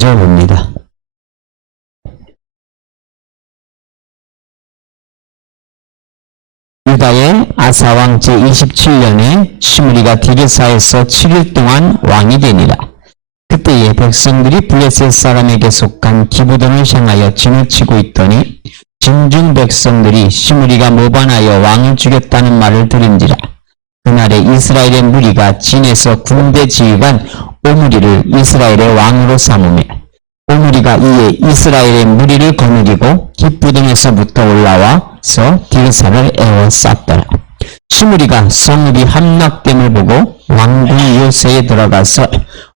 9절 봅니다. 유다의 아사왕 제27년에 시므리가 디르사에서 7일 동안 왕이 되니라. 그때에 백성들이 블레셋 사람에게 속한 기브돈을 향하여 진을 치고 있더니 진중 백성들이 시므리가 모반하여 왕을 죽였다는 말을 들은지라. 그날에 이스라엘의 무리가 진에서 군대 지휘관 오므리를 이스라엘의 왕으로 삼으며 오므리가 이에 이스라엘의 무리를 거느리고 기브돈에서부터 올라와서 디르사를 에워쌌더라. 시므리가 성읍이 함락됨을 보고 왕궁 요새에 들어가서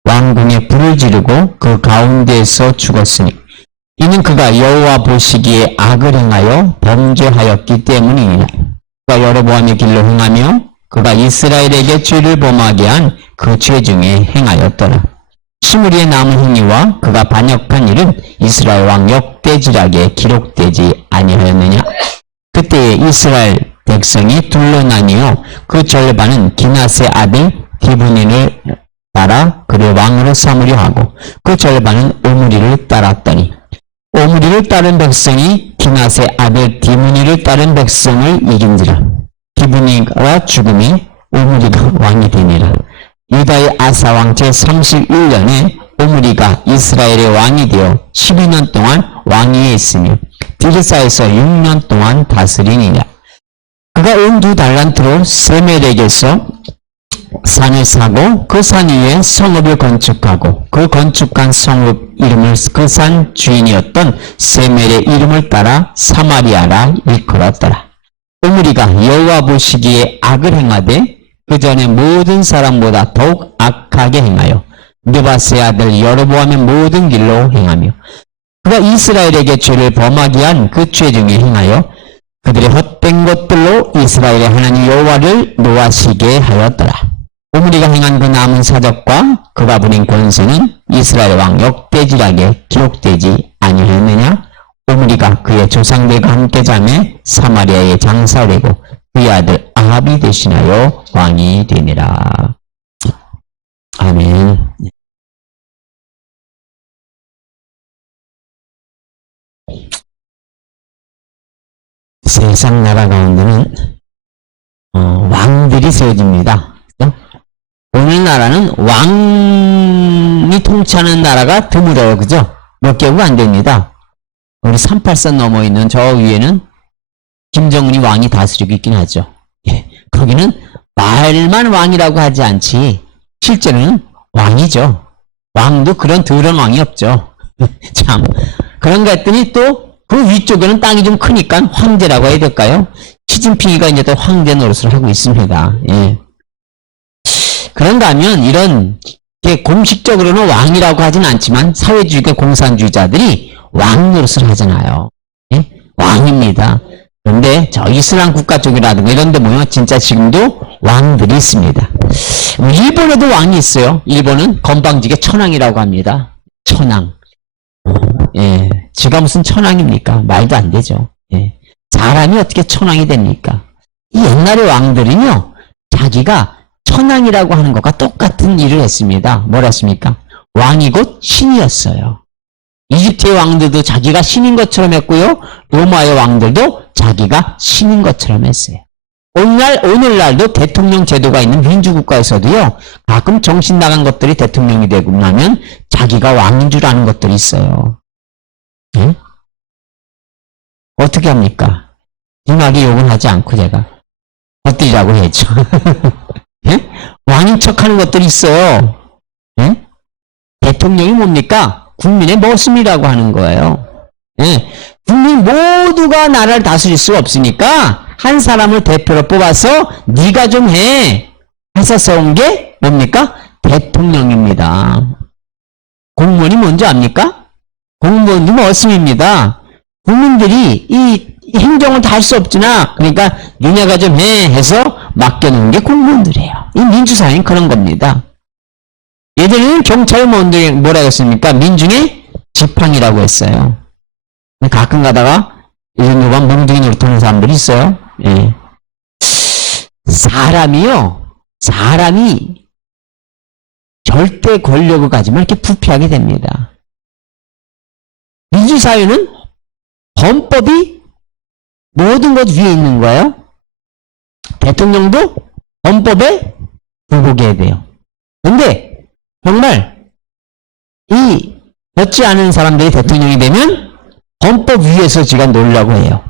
왕궁에 불을 지르고 그 가운데에서 죽었으니 이는 그가 여호와 보시기에 악을 행하여 범죄하였기 때문이니라. 그가 여로보암의 길로 행하며 그가 이스라엘에게 죄를 범하게 한 그 죄 중에 행하였더라. 시므리의 남은 행위와 그가 반역한 일은 이스라엘 왕 역대지락에 기록되지 아니하였느냐. 그때에 이스라엘 백성이 둘로 나뉘어 그 절반은 기낫의 아들 디브닌을 따라 그를 왕으로 삼으려 하고 그 절반은 오므리를 따랐더니 오므리를 따른 백성이 기낫의 아들 디브니를 따른 백성을 이긴지라. 디브니가 죽음이 오므리가 왕이 되니라. 유다의 아사왕 제31년에 오므리가 이스라엘의 왕이 되어 12년 동안 왕위에 있으며 디르사에서 6년 동안 다스리니라. 그가 온 2달란트로 세멜에게서 산을 사고 그 산 위에 성읍을 건축하고 그 건축한 성읍 이름을 그 산 주인이었던 세멜의 이름을 따라 사마리아라 일컬었더라. 오므리가 여호와 보시기에 악을 행하되 그 전에 모든 사람보다 더욱 악하게 행하여 느바스의 아들 여로보암의 모든 길로 행하며 그가 이스라엘에게 죄를 범하게 한 그 죄 중에 행하여 그들의 헛된 것들로 이스라엘의 하나님 여호와를 노하시게 하였더라. 오므리가 행한 그 남은 사적과 그가 부린 권세는 이스라엘 왕 역대지락에 기록되지 아니하였느냐. 오므리가 그의 조상들과 함께 자매 사마리아에 장사되고 그의 아들 아합이 대신하여 왕이 되니라. 아멘. 세상 나라 가운데는 왕들이 세워집니다. 오늘나라는 왕이 통치하는 나라가 드물어요. 그죠? 몇 개국 안 됩니다. 우리 383 넘어 있는 저 위에는 김정은이 왕이 다스리고 있긴 하죠. 예, 거기는 말만 왕이라고 하지 않지 실제로는 왕이죠. 왕도 그런 더러운 왕이 없죠. 참 그런가 했더니 또 그 위쪽에는 땅이 좀 크니까 황제라고 해야 될까요? 시진핑이가 이제 또 황제 노릇을 하고 있습니다. 예. 그런가 하면 이런 공식적으로는 왕이라고 하진 않지만 사회주의계 공산주의자들이 왕 노릇을 하잖아요. 예? 왕입니다. 그런데 저 이슬람 국가 쪽이라든가 이런 데 보면 진짜 지금도 왕들이 있습니다. 일본에도 왕이 있어요. 일본은 건방지게 천황이라고 합니다. 천황. 예, 지가 무슨 천황입니까? 말도 안 되죠. 예. 사람이 어떻게 천황이 됩니까? 이 옛날의 왕들은요, 자기가 천황이라고 하는 것과 똑같은 일을 했습니다. 뭐라 했습니까? 왕이 곧 신이었어요. 이집트의 왕들도 자기가 신인 것처럼 했고요, 로마의 왕들도 자기가 신인 것처럼 했어요. 오늘날도 대통령 제도가 있는 민주국가에서도요, 가끔 정신 나간 것들이 대통령이 되고 나면 자기가 왕인 줄 아는 것들이 있어요. 예? 어떻게 합니까? 심하게 욕은 하지 않고 제가 엎드리라고 했죠. 예? 왕인 척하는 것들이 있어요. 예? 대통령이 뭡니까? 국민의 머슴이라고 하는 거예요. 예? 국민 모두가 나라를 다스릴 수가 없으니까 한 사람을 대표로 뽑아서 네가 좀 해 해서 써온 게 뭡니까? 대통령입니다. 공무원이 뭔지 압니까? 공무원도 머슴입니다. 국민들이 이 행정을 다 할 수 없지나 그러니까 니네가 좀 해 해서 맡겨놓은 게 공무원들이에요. 이 민주사회는 그런 겁니다. 예전에는 경찰을 뭐라고 했습니까? 민중의 지팡이라고 했어요. 가끔 가다가 이 정도가 몽둥이 노릇하는 사람들이 있어요. 예. 사람이 절대 권력을 가지면 이렇게 부패하게 됩니다. 민주사회는 헌법이 모든 것 위에 있는 거예요. 대통령도 헌법에 굴복해야 돼요. 근데 정말 이 멋지 않은 사람들이 대통령이 되면 헌법 위에서 지가 놀라고 해요.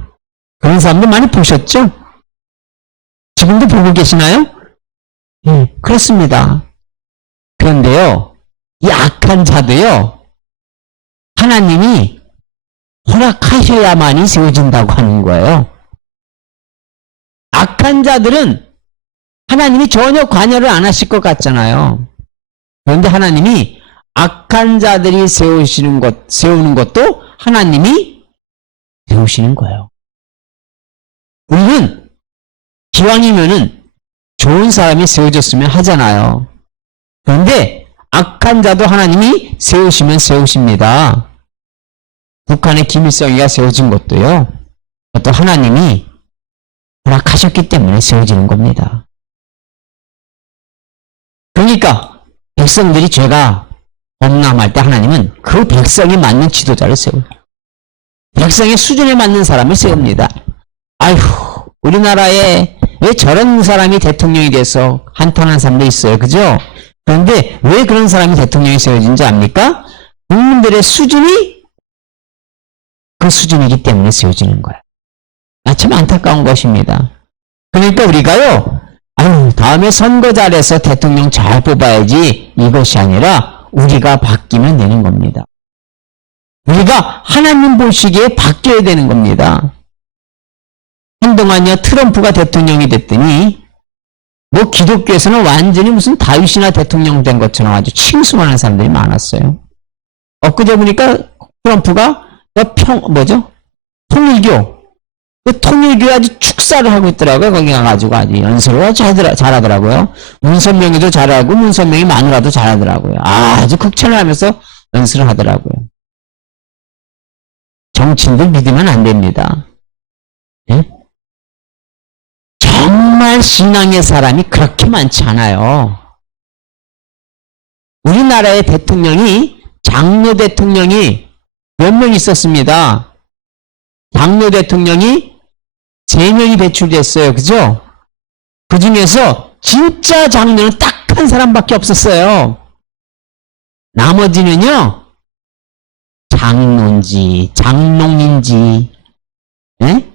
그런 사람들 많이 보셨죠? 지금도 보고 계시나요? 그렇습니다. 그런데요, 이 악한 자도요, 하나님이 허락하셔야만이 세워진다고 하는 거예요. 악한 자들은 하나님이 전혀 관여를 안 하실 것 같잖아요. 그런데 하나님이 악한 자들이 세우는 것도 하나님이 세우시는 거예요. 우리는 기왕이면은 좋은 사람이 세워졌으면 하잖아요. 그런데 악한 자도 하나님이 세우시면 세우십니다. 북한의 김일성이가 세워진 것도요, 또 하나님이 허락하셨기 때문에 세워지는 겁니다. 그러니까 백성들이 죄가 범람할 때 하나님은 그 백성이 맞는 지도자를 세워요. 백성의 수준에 맞는 사람을 세웁니다. 아휴, 우리나라에 왜 저런 사람이 대통령이 돼서 한탄한 사람도 있어요. 그죠? 그런데 왜 그런 사람이 대통령이 세워진지 압니까? 국민들의 수준이 그 수준이기 때문에 세워지는 거예요. 참 안타까운 것입니다. 그러니까 우리가요, 아유, 다음에 선거 잘해서 대통령 잘 뽑아야지, 이것이 아니라 우리가 바뀌면 되는 겁니다. 우리가 하나님 보시기에 바뀌어야 되는 겁니다. 한동안요, 트럼프가 대통령이 됐더니 뭐 기독교에서는 완전히 무슨 다윗이나 대통령 된 것처럼 아주 칭송하는 사람들이 많았어요. 엊그제 보니까 트럼프가 통일교, 그 통일교에 아주 축사를 하고 있더라고요. 거기 가가지고 아주 연설을 잘하더라고요. 문선명이도 잘하고 문선명이 마누라도 잘하더라고요. 아주 극찬을 하면서 연설을 하더라고요. 정치인들 믿으면 안 됩니다. 네? 정말 신앙의 사람이 그렇게 많지 않아요. 우리나라의 대통령이, 장로 대통령이 몇 명 있었습니다. 장로 대통령이 3명이 배출됐어요. 그죠? 그 중에서 진짜 장로는 딱 한 사람밖에 없었어요. 나머지는요, 장로인지 장롱인지, 예?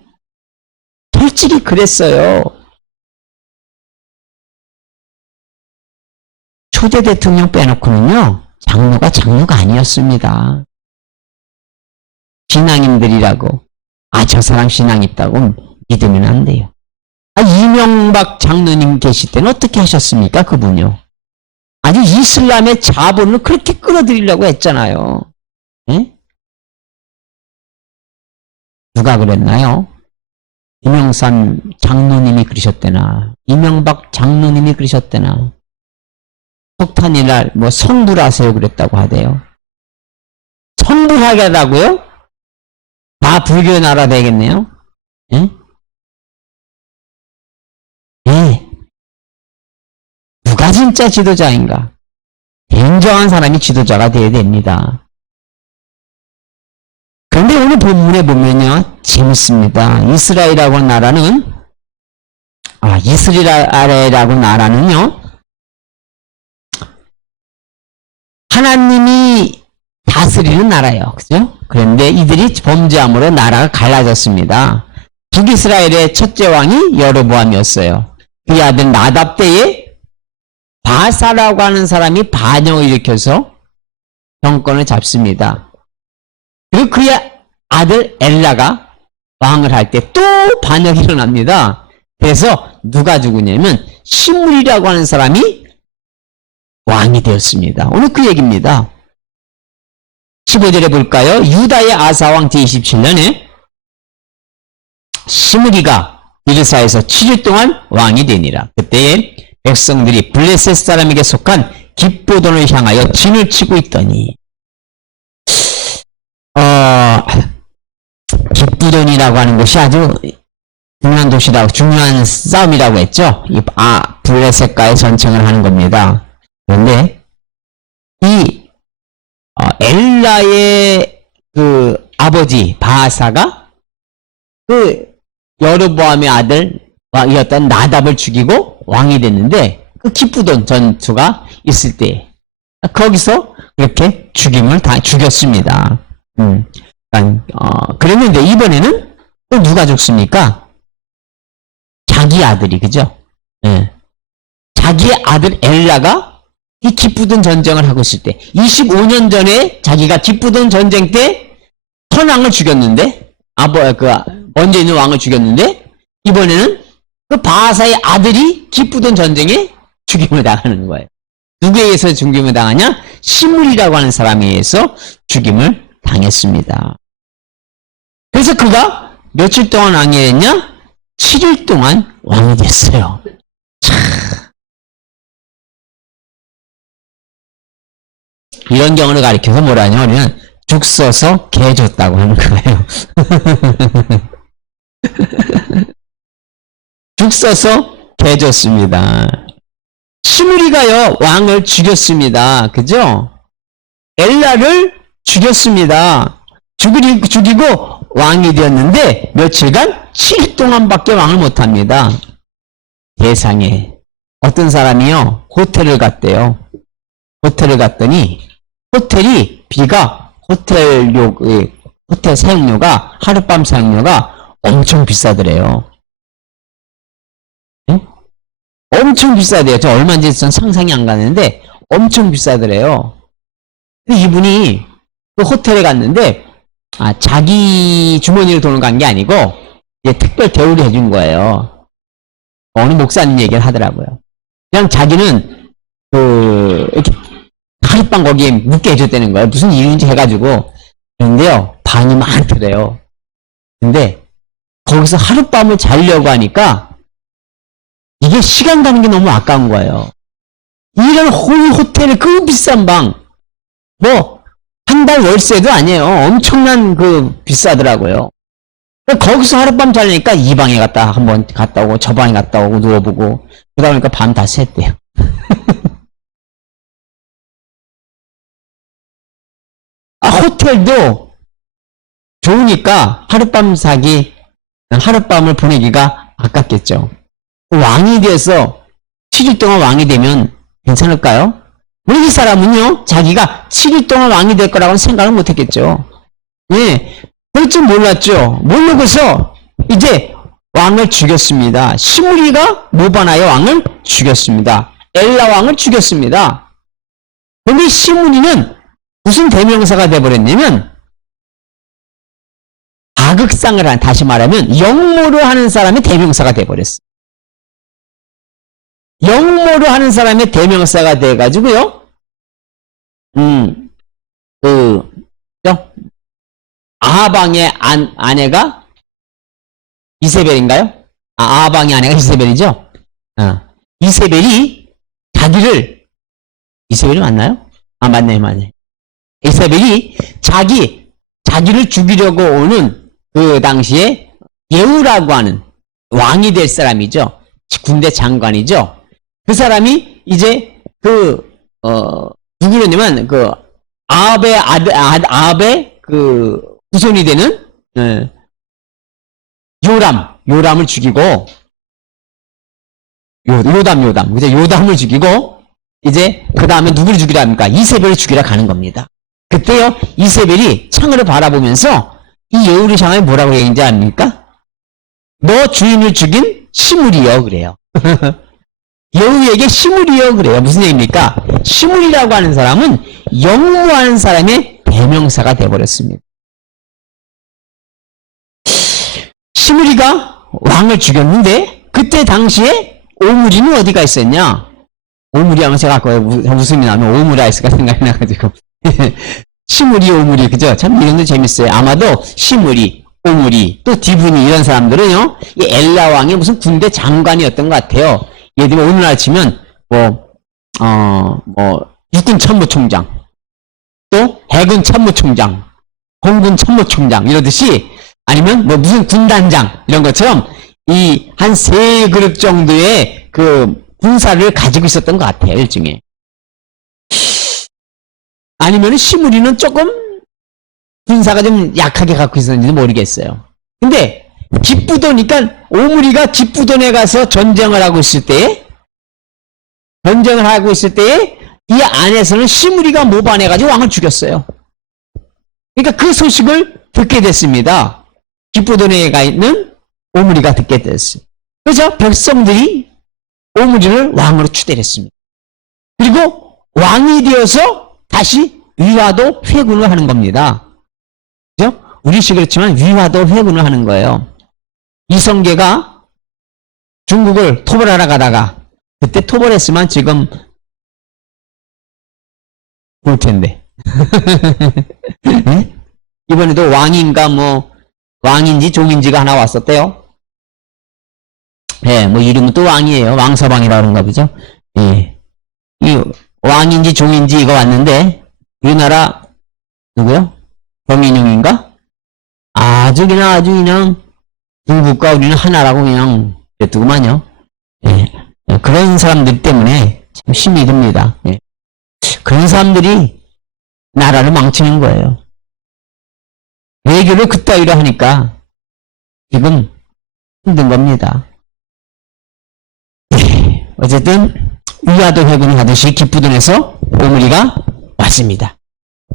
솔직히 그랬어요. 초대 대통령 빼놓고는요, 장로가 아니었습니다. 신앙인들이라고, 저 사람 신앙 있다고 믿으면 안 돼요. 이명박 장로님 계실 때는 어떻게 하셨습니까? 그분요. 아주 이슬람의 자본을 그렇게 끌어들이려고 했잖아요. 예? 누가 그랬나요? 김영삼 장로님이 그러셨대나, 이명박 장로님이 그러셨대나, 석탄이날 뭐 성불하세요 그랬다고 하대요. 성불하게 하다고요? 다 불교 나라 되겠네요. 예? 예. 누가 진짜 지도자인가? 인정한 사람이 지도자가 되어야 됩니다. 그런데 오늘 본문에 보면요, 재밌습니다. 이스라엘이라고 나라는요, 하나님이 다스리는 나라예요. 그죠? 그런데 이들이 범죄함으로 나라가 갈라졌습니다. 북이스라엘의 첫째 왕이 여로보암이었어요. 그의 아들 나답 때에 바사라고 하는 사람이 반역을 일으켜서 정권을 잡습니다. 그리고 그의 아들 엘라가 왕을 할 때 또 반역이 일어납니다. 그래서 누가 죽으냐면 시므리라고 하는 사람이 왕이 되었습니다. 오늘 그 얘기입니다. 15절에 볼까요? 유다의 아사왕 제27년에 시므리가 디르사에서 7일 동안 왕이 되니라. 그때에 백성들이 블레셋 사람에게 속한 깁보돈을 향하여 진을 치고 있더니, 깁보돈이라고 하는 곳이 아주 중요한 도시라고, 중요한 싸움이라고 했죠. 블레셋과의 전쟁을 하는 겁니다. 그런데 이 엘라의 그 아버지 바하사가 그 여로보암의 아들이었던 나답을 죽이고 왕이 됐는데 그 기쁘던 전투가 있을 때 거기서 그렇게 죽였습니다. 그랬는데 이번에는 또 누가 죽습니까? 자기 아들이, 그죠? 예. 자기 아들 엘라가 이 기쁘던 전쟁을 하고 있을 때 25년 전에 자기가 기쁘던 전쟁 때 선왕을 죽였는데 먼저 있는 왕을 죽였는데 이번에는 그 바하사의 아들이 기쁘던 전쟁에 죽임을 당하는 거예요. 누구에 의해서 죽임을 당하냐? 시므리라고 하는 사람에 의해서 죽임을 당했습니다. 그래서 그가 며칠 동안 왕이 됐냐? 7일 동안 왕이 됐어요. 이런 경우를 가리켜서 뭐라 하냐? 우리는 죽 써서 개 줬다고 하는 거예요. 죽 써서 개 줬습니다. 시므리가요, 왕을 죽였습니다. 그죠? 엘라를 죽였습니다. 죽이고 왕이 되었는데 며칠간 7일 동안밖에 왕을 못합니다. 세상에 어떤 사람이요, 호텔을 갔대요. 호텔을 갔더니 호텔이 호텔 사용료가, 하룻밤 사용료가 엄청 비싸더래요. 응? 엄청 비싸대요. 저 얼마인지 전 상상이 안 가는데 엄청 비싸더래요. 근데 이분이 그 호텔에 갔는데 자기 주머니로 돈을 간 게 아니고 이제 특별 대우를 해준 거예요. 어느 목사님 얘기를 하더라고요. 그냥 자기는 이렇게 하룻밤 거기에 묵게 해줬다는 거예요. 무슨 이유인지 해가지고. 그런데요, 방이 많더래요. 근데 거기서 하룻밤을 자려고 하니까 이게 시간 가는 게 너무 아까운 거예요. 이런 호텔에 그 비싼 방, 한 달 월세도 아니에요. 엄청난 비싸더라고요. 거기서 하룻밤 자려니까 이 방에 한번 갔다 오고 저 방에 갔다 오고 누워보고 그러다 보니까 밤 다 샜대요. 호텔도 좋으니까 하룻밤을 보내기가 아깝겠죠. 왕이 돼서 7일 동안 왕이 되면 괜찮을까요? 이 사람은요, 자기가 7일 동안 왕이 될 거라고는 생각을 못 했겠죠. 예, 그럴 줄 몰랐죠. 모르고서 이제 왕을 죽였습니다. 시므리가 모반하여 왕을 죽였습니다. 엘라 왕을 죽였습니다. 그런데 시므리는 무슨 대명사가 돼버렸냐면 가극상을 다시 말하면 역모를 하는 사람의 대명사가 돼버렸어요. 역모를 하는 사람의 대명사가 돼가지고요. 아하방의 아내가 이세벨인가요? 아하방의 아내가 이세벨이죠? 이세벨이 이세벨이 맞나요? 맞네. 이세벨이 자기를 죽이려고 오는 그 당시에 예후라고 하는 왕이 될 사람이죠. 군대 장관이죠. 그 사람이 이제 누구냐면 아합의 후손이 되는 요람을 죽이고 요담을 죽이고 이제 그 다음에 누구를 죽이라 합니까? 이세벨을 죽이러 가는 겁니다. 그때요, 이세벨이 창으로 바라보면서 이 예후를 향하여 뭐라고 얘기인지 압니까? 너 주인을 죽인 시므리여 그래요. 예후에게 시므리여 그래요. 무슨 얘기입니까? 시므리라고 하는 사람은 역모하는 사람의 대명사가 되어버렸습니다. 시므리가 왕을 죽였는데 그때 당시에 오므리는 어디가 있었냐? 오므리 하면 제가 아까 웃음이 나면 오므라이스가 생각이 나가지고 시므리 오므리, 그죠? 참 이름도 재밌어요. 아마도 시므리, 오므리, 또 디브니 이런 사람들은요, 이 엘라 왕이 무슨 군대 장관이었던 것 같아요. 예를 들면 오늘날 치면 육군 참모총장, 또 해군 참모총장, 공군 참모총장 이러듯이, 아니면 무슨 군단장 이런 것처럼 이 한 3그룹 정도의 군사를 가지고 있었던 것 같아요, 일종의. 아니면 시므리는 조금 군사가 좀 약하게 갖고 있었는지도 모르겠어요. 근데 기쁘도니까 오므리가 기쁘돈에 가서 전쟁을 하고 있을 때에 이 안에서는 시므리가 모반해가지고 왕을 죽였어요. 그러니까 그 소식을 듣게 됐습니다. 기쁘돈에 가 있는 오므리가 듣게 됐어요. 그래서 백성들이 오므리를 왕으로 추대했습니다. 그리고 왕이 되어서 다시 위화도 회군을 하는 겁니다. 그죠? 우리식 그렇지만 위화도 회군을 하는 거예요. 이성계가 중국을 토벌하러 가다가 그때 토벌했으면 지금 볼 텐데. 네? 이번에도 왕인가 왕인지 종인지가 하나 왔었대요. 예, 이름은 또 왕이에요. 왕서방이라고 그런가 보죠. 예. 이 왕인지 종인지 이거 왔는데 우리나라 누구요? 정인용인가? 아주 그냥 중국과 우리는 하나라고 그냥 그랬더구만요. 예. 그런 사람들 때문에 참 힘이 듭니다. 예. 그런 사람들이 나라를 망치는 거예요. 외교를 그따위로 하니까 지금 힘든 겁니다. 예. 어쨌든 위화도 회군이 하듯이 기쁘돈에서 오므리가 왔습니다.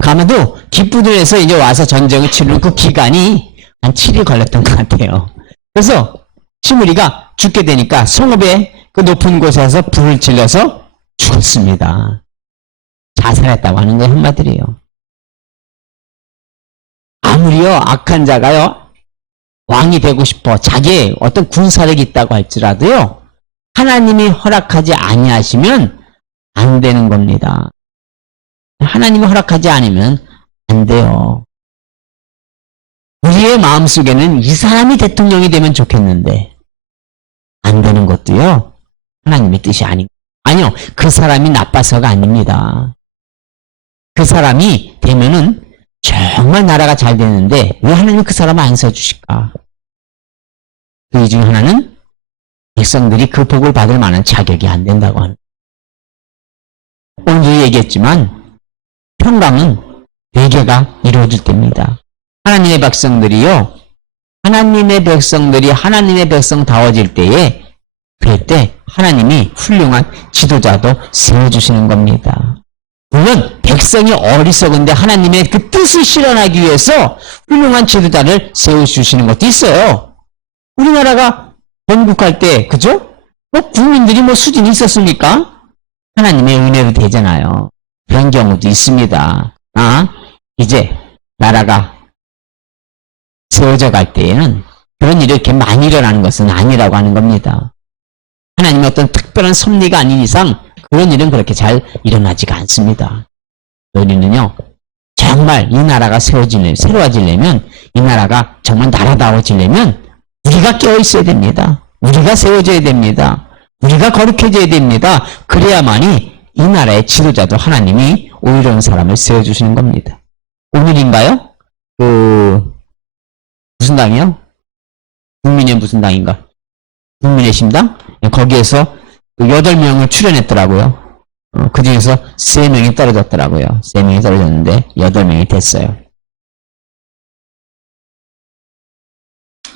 가면도 기쁘돈에서 이제 와서 전쟁을 치르는 그 기간이 한 7일 걸렸던 것 같아요. 그래서 시므리가 죽게 되니까 성읍의 그 높은 곳에서 불을 질러서 죽었습니다. 자살했다고 하는 게 한마디예요. 아무리요 악한 자가요 왕이 되고 싶어 자기의 어떤 군사력이 있다고 할지라도요 하나님이 허락하지 아니하시면 안 되는 겁니다. 하나님이 허락하지 않으면 안 돼요. 우리의 마음속에는 이 사람이 대통령이 되면 좋겠는데 안 되는 것도요 하나님의 뜻이 아니요 그 사람이 나빠서가 아닙니다. 그 사람이 되면은 정말 나라가 잘 되는데 왜 하나님이 그 사람을 안 써주실까? 그 중에 하나는 백성들이 그 복을 받을 만한 자격이 안 된다고 하는. 오늘 얘기했지만 평강은 회개가 이루어질 때입니다. 하나님의 백성들이요 하나님의 백성다워질 때에 그럴 때 하나님이 훌륭한 지도자도 세워주시는 겁니다. 물론 백성이 어리석은데 하나님의 그 뜻을 실현하기 위해서 훌륭한 지도자를 세워주시는 것도 있어요. 우리나라가 건국할 때 그죠? 국민들이 수준이 있었습니까? 하나님의 은혜로 되잖아요. 그런 경우도 있습니다. 이제 나라가 세워져 갈 때에는 그런 일이 이렇게 많이 일어나는 것은 아니라고 하는 겁니다. 하나님의 어떤 특별한 섭리가 아닌 이상 그런 일은 그렇게 잘 일어나지가 않습니다. 우리는요 정말 이 나라가 새로워지려면 이 나라가 정말 나라다워지려면 우리가 깨어있어야 됩니다. 우리가 세워져야 됩니다. 우리가 거룩해져야 됩니다. 그래야만이 이 나라의 지도자도 하나님이 오히려 사람을 세워주시는 겁니다. 오늘인가요? 무슨 당이요? 국민의 무슨 당인가? 국민의 신당? 거기에서 8명을 출연했더라고요. 그 중에서 3명이 떨어졌더라고요. 3명이 떨어졌는데 8명이 됐어요.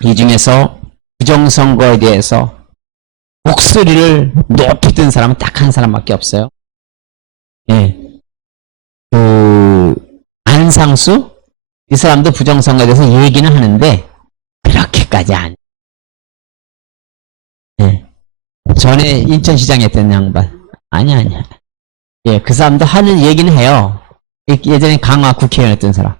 이 중에서 부정선거에 대해서 목소리를 높이 든 사람은 딱 한 사람밖에 없어요. 예. 안상수? 이 사람도 부정선거에 대해서 얘기는 하는데, 그렇게까지 예. 전에 인천시장 했던 양반. 아니야. 예, 그 사람도 하는 얘기는 해요. 예전에 강화 국회의원했던 사람.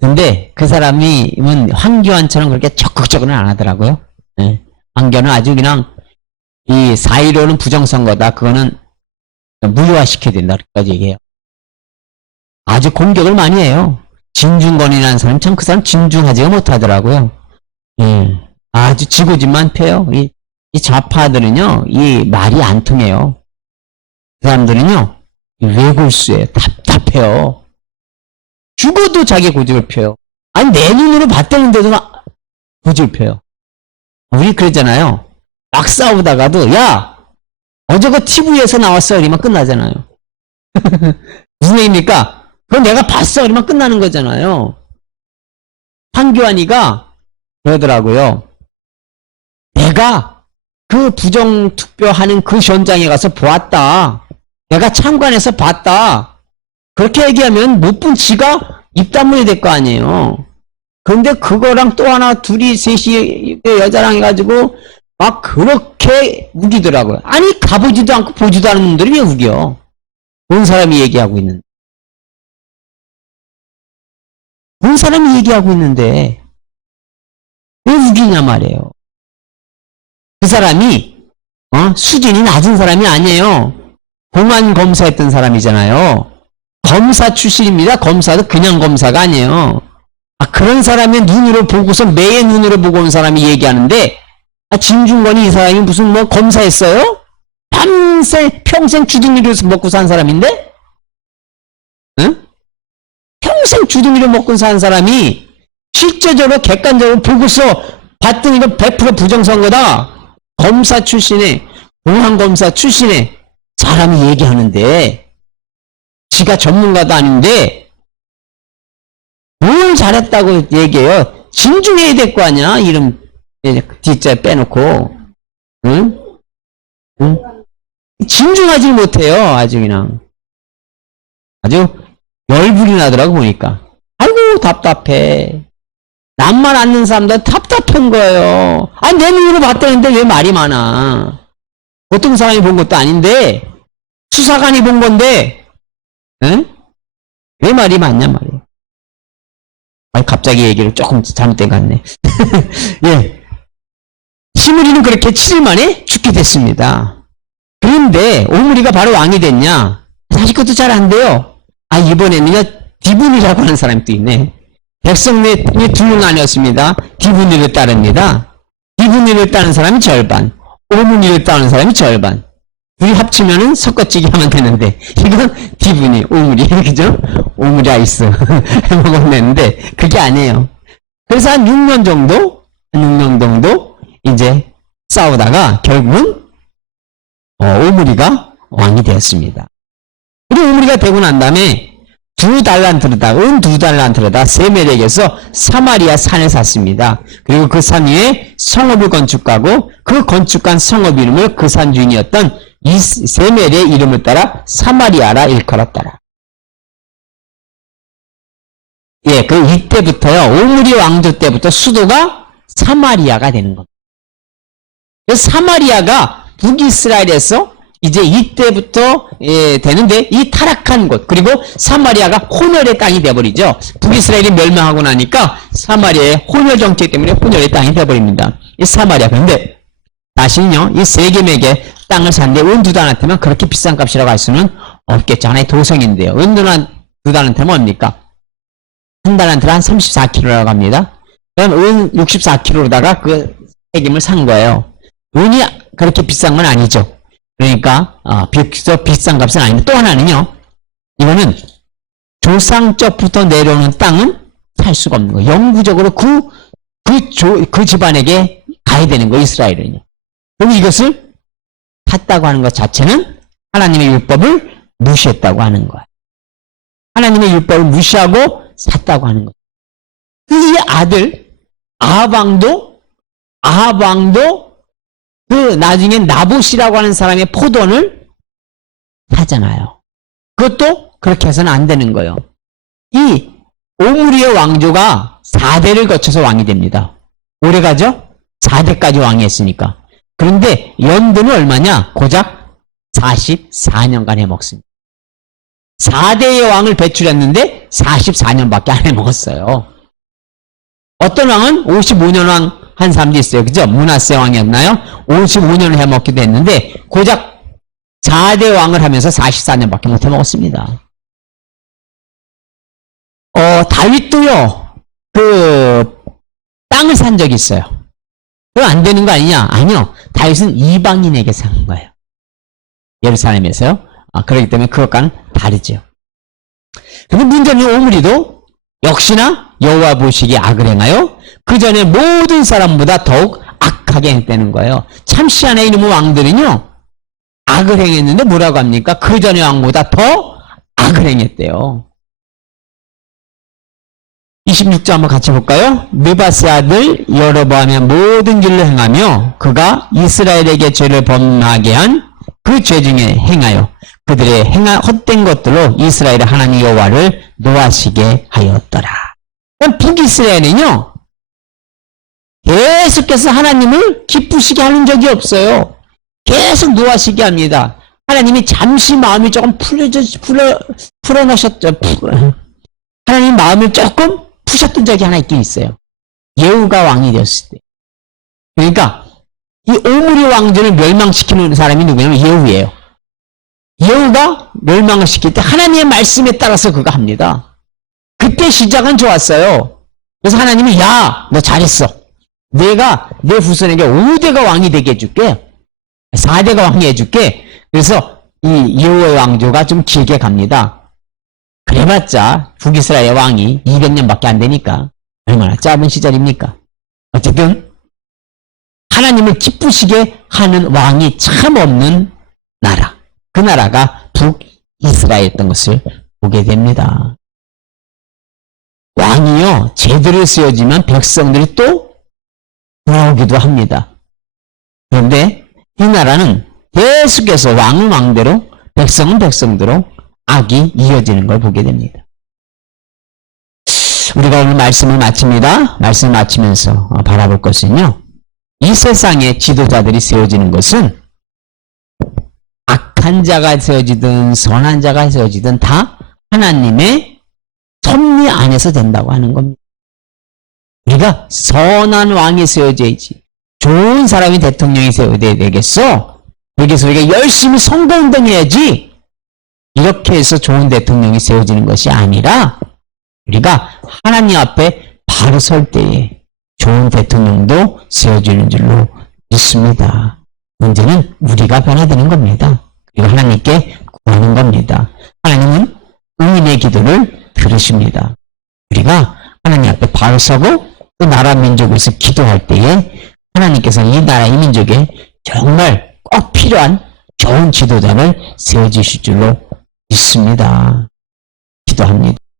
근데 그 사람이 황교안처럼 그렇게 적극적으로는 안 하더라고요. 예. 황교안은 아주 그냥 이 4.15는 부정선거다. 그거는 무효화시켜야 된다. 그렇게까지 얘기해요. 아주 공격을 많이 해요. 진중권이라는 사람 참 그 사람 진중하지가 못하더라고요. 예. 아주 지고집만 펴요. 이 좌파들은요, 이 말이 안 통해요. 그 사람들은요, 외골수예요. 답답해요. 죽어도 자기 고집을 펴요. 아니, 내 눈으로 봤다는데도 고집을 펴요. 우리 그랬잖아요. 막 싸우다가도, 야! 어제 그 TV에서 나왔어. 이러면 끝나잖아요. 무슨 얘기입니까? 그건 내가 봤어. 이러면 끝나는 거잖아요. 황교안이가 그러더라고요. 내가 그 부정투표하는 그 현장에 가서 보았다. 내가 참관해서 봤다. 그렇게 얘기하면 못 본 지가 입단문이 될 거 아니에요. 그런데 그거랑 또 하나 둘이 셋이 여자랑 해가지고 막 그렇게 우기더라고요. 아니 가보지도 않고 보지도 않은 놈들이 왜 우겨? 본 사람이 얘기하고 있는데. 본 사람이 얘기하고 있는데 왜 우기냐 말이에요. 그 사람이 수준이 낮은 사람이 아니에요. 공안 검사했던 사람이잖아요. 검사 출신입니다. 검사도 그냥 검사가 아니에요. 그런 사람의 눈으로 보고서 매의 눈으로 보고 온 사람이 얘기하는데 진중권이 이 사람이 무슨 뭐 검사했어요? 평생 주둥이로 먹고 산 사람인데? 응? 평생 주둥이로 먹고 산 사람이 실제적으로 객관적으로 보고서 봤더니 이거 100% 부정선거다. 검사 출신의 공안검사 출신의 사람이 얘기하는데 지가 전문가도 아닌데 뭘 잘했다고 얘기해요. 진중해야 될 거 아니야. 이름 뒷자에 빼놓고. 응? 응? 진중하지 못해요. 아주 그냥 아주 열불이 나더라고 보니까. 아이고 답답해. 남만 앉는 사람들 답답한 거예요. 내 눈으로 봤다는데 왜 말이 많아. 보통 사람이 본 것도 아닌데 수사관이 본 건데 응? 왜 말이 많냐 말이에요. 갑자기 얘기를 조금 잘못된 것 같네. 예. 시므리는 그렇게 7일 만에 죽게 됐습니다. 그런데 오므리가 바로 왕이 됐냐? 사실 그것도 잘 안 돼요. 이번에는요 디분이라고 하는 사람이 또 있네. 백성의 둘 나뉘었습니다. 디분이를 따릅니다. 디분이를 따르는 사람이 절반, 오므리를 따르는 사람이 절반. 둘이 합치면은 섞어찌기 하면 되는데 이건 디분이, 오므리, 그죠? 오므리 아이스 해먹으면 되는데 그게 아니에요. 그래서 한 6년 정도 이제 싸우다가 결국은 오므리가 왕이 되었습니다. 그리고 오므리가 되고 난 다음에 은 2달란트로다 세멜에게서 사마리아 산을 샀습니다. 그리고 그 산 위에 성읍을 건축하고 그 건축한 성읍 이름을 그 산 주인이었던 이 세멜의 이름을 따라 사마리아라 일컬었더라. 예, 이때부터요, 오므리 왕조 때부터 수도가 사마리아가 되는 겁니다. 그래서 사마리아가 북이스라엘에서 이제 이때부터 되는데 이 타락한 곳 그리고 사마리아가 혼혈의 땅이 돼버리죠. 북이스라엘이 멸망하고 나니까 사마리아의 혼혈 정책 때문에 혼혈의 땅이 돼버립니다. 이 사마리아. 그런데 다시는요 이 세겜에게 땅을 샀는데 은 2달란트면 그렇게 비싼 값이라고 할 수는 없겠죠. 하나의 도성인데요. 은 2달란트면 뭡니까? 한 달란트를 한 34kg라고 합니다. 그럼 은 64kg로다가 그 세겜을 산 거예요. 은이 그렇게 비싼 건 아니죠. 그러니까 비싼 값은 아닌데 또 하나는요. 이거는 조상적부터 내려오는 땅은 살 수가 없는 거예요. 영구적으로 그 집안에게 가야 되는 거예요. 이스라엘은요. 그럼 이것을 샀다고 하는 것 자체는 하나님의 율법을 무시했다고 하는 거예요. 하나님의 율법을 무시하고 샀다고 하는 거예요. 이 아들 아합왕도 나중에 나봇이라고 하는 사람의 포도원을 사잖아요. 그것도 그렇게 해서는 안 되는 거예요. 이 오므리의 왕조가 4대를 거쳐서 왕이 됩니다. 오래 가죠? 4대까지 왕이 했으니까. 그런데 연도는 얼마냐? 고작 44년간 해먹습니다. 4대의 왕을 배출했는데 44년밖에 안 해먹었어요. 어떤 왕은 55년 왕 한 사람도 있어요. 그죠? 므낫세 왕이었나요? 55년을 해먹기도 했는데 고작 4대 왕을 하면서 44년밖에 못 해먹었습니다. 다윗도요. 땅을 산 적이 있어요. 그럼 안 되는 거 아니냐? 아니요. 다윗은 이방인에게 산 거예요. 예루살렘에서요. 그렇기 때문에 그것과는 다르죠. 근데 문제는 오므리도 역시나 여호와 보시기에 악을 행하여 그 전에 모든 사람보다 더욱 악하게 행되는 거예요. 참 희한해. 이놈의 왕들은요 악을 행했는데 뭐라고 합니까? 그 전의 왕보다 더 악을 행했대요. 이 26절 한번 같이 볼까요? 느바스의 아들 여로보암의 모든 길로 행하며 그가 이스라엘에게 죄를 범하게 한 그 죄 중에 행하여 그들의 헛된 것들로 이스라엘의 하나님 여호와를 노하시게 하였더라. 북이스라엘은요, 계속해서 하나님을 기쁘시게 하는 적이 없어요. 계속 노하시게 합니다. 하나님이 잠시 마음이 조금 풀어놓으셨죠. 하나님 마음을 조금 푸셨던 적이 하나 있긴 있어요. 예후가 왕이 되었을 때. 그러니까 이 오므리 왕조를 멸망시키는 사람이 누구냐면 예후예요. 예후가 멸망을 시킬 때 하나님의 말씀에 따라서 그가 합니다. 그때 시작은 좋았어요. 그래서 하나님이 야, 너 잘했어. 내가 내 후손에게 5대가 왕이 되게 해줄게. 4대가 왕이 해줄게. 그래서 이 예후의 왕조가 좀 길게 갑니다. 그래봤자 북이스라엘 왕이 200년밖에 안 되니까 얼마나 짧은 시절입니까? 어쨌든 하나님을 기쁘시게 하는 왕이 참 없는 나라, 그 나라가 북이스라엘이었던 것을 보게 됩니다. 왕이요 제대로 쓰여지면 백성들이 또 부러우기도 합니다. 그런데 이 나라는 계속해서 왕은 왕대로 백성은 백성대로 악이 이어지는 걸 보게 됩니다. 우리가 오늘 말씀을 마칩니다. 말씀을 마치면서 바라볼 것은요, 이 세상에 지도자들이 세워지는 것은 악한 자가 세워지든 선한 자가 세워지든 다 하나님의 섭리 안에서 된다고 하는 겁니다. 우리가 선한 왕이 세워져야지, 좋은 사람이 대통령이 세워져야 되겠어? 여기서 우리가 열심히 선거운동해야지, 이렇게 해서 좋은 대통령이 세워지는 것이 아니라 우리가 하나님 앞에 바로 설 때에 좋은 대통령도 세워지는 줄로 믿습니다. 문제는 우리가 변화되는 겁니다. 그리고 하나님께 구하는 겁니다. 하나님은 의인의 기도를 들으십니다. 우리가 하나님 앞에 바로 서고 그 나라 민족을 위해서 기도할 때에 하나님께서 이 나라 이 민족에 정말 꼭 필요한 좋은 지도자를 세워주실 줄로 믿습니다. 기도합니다.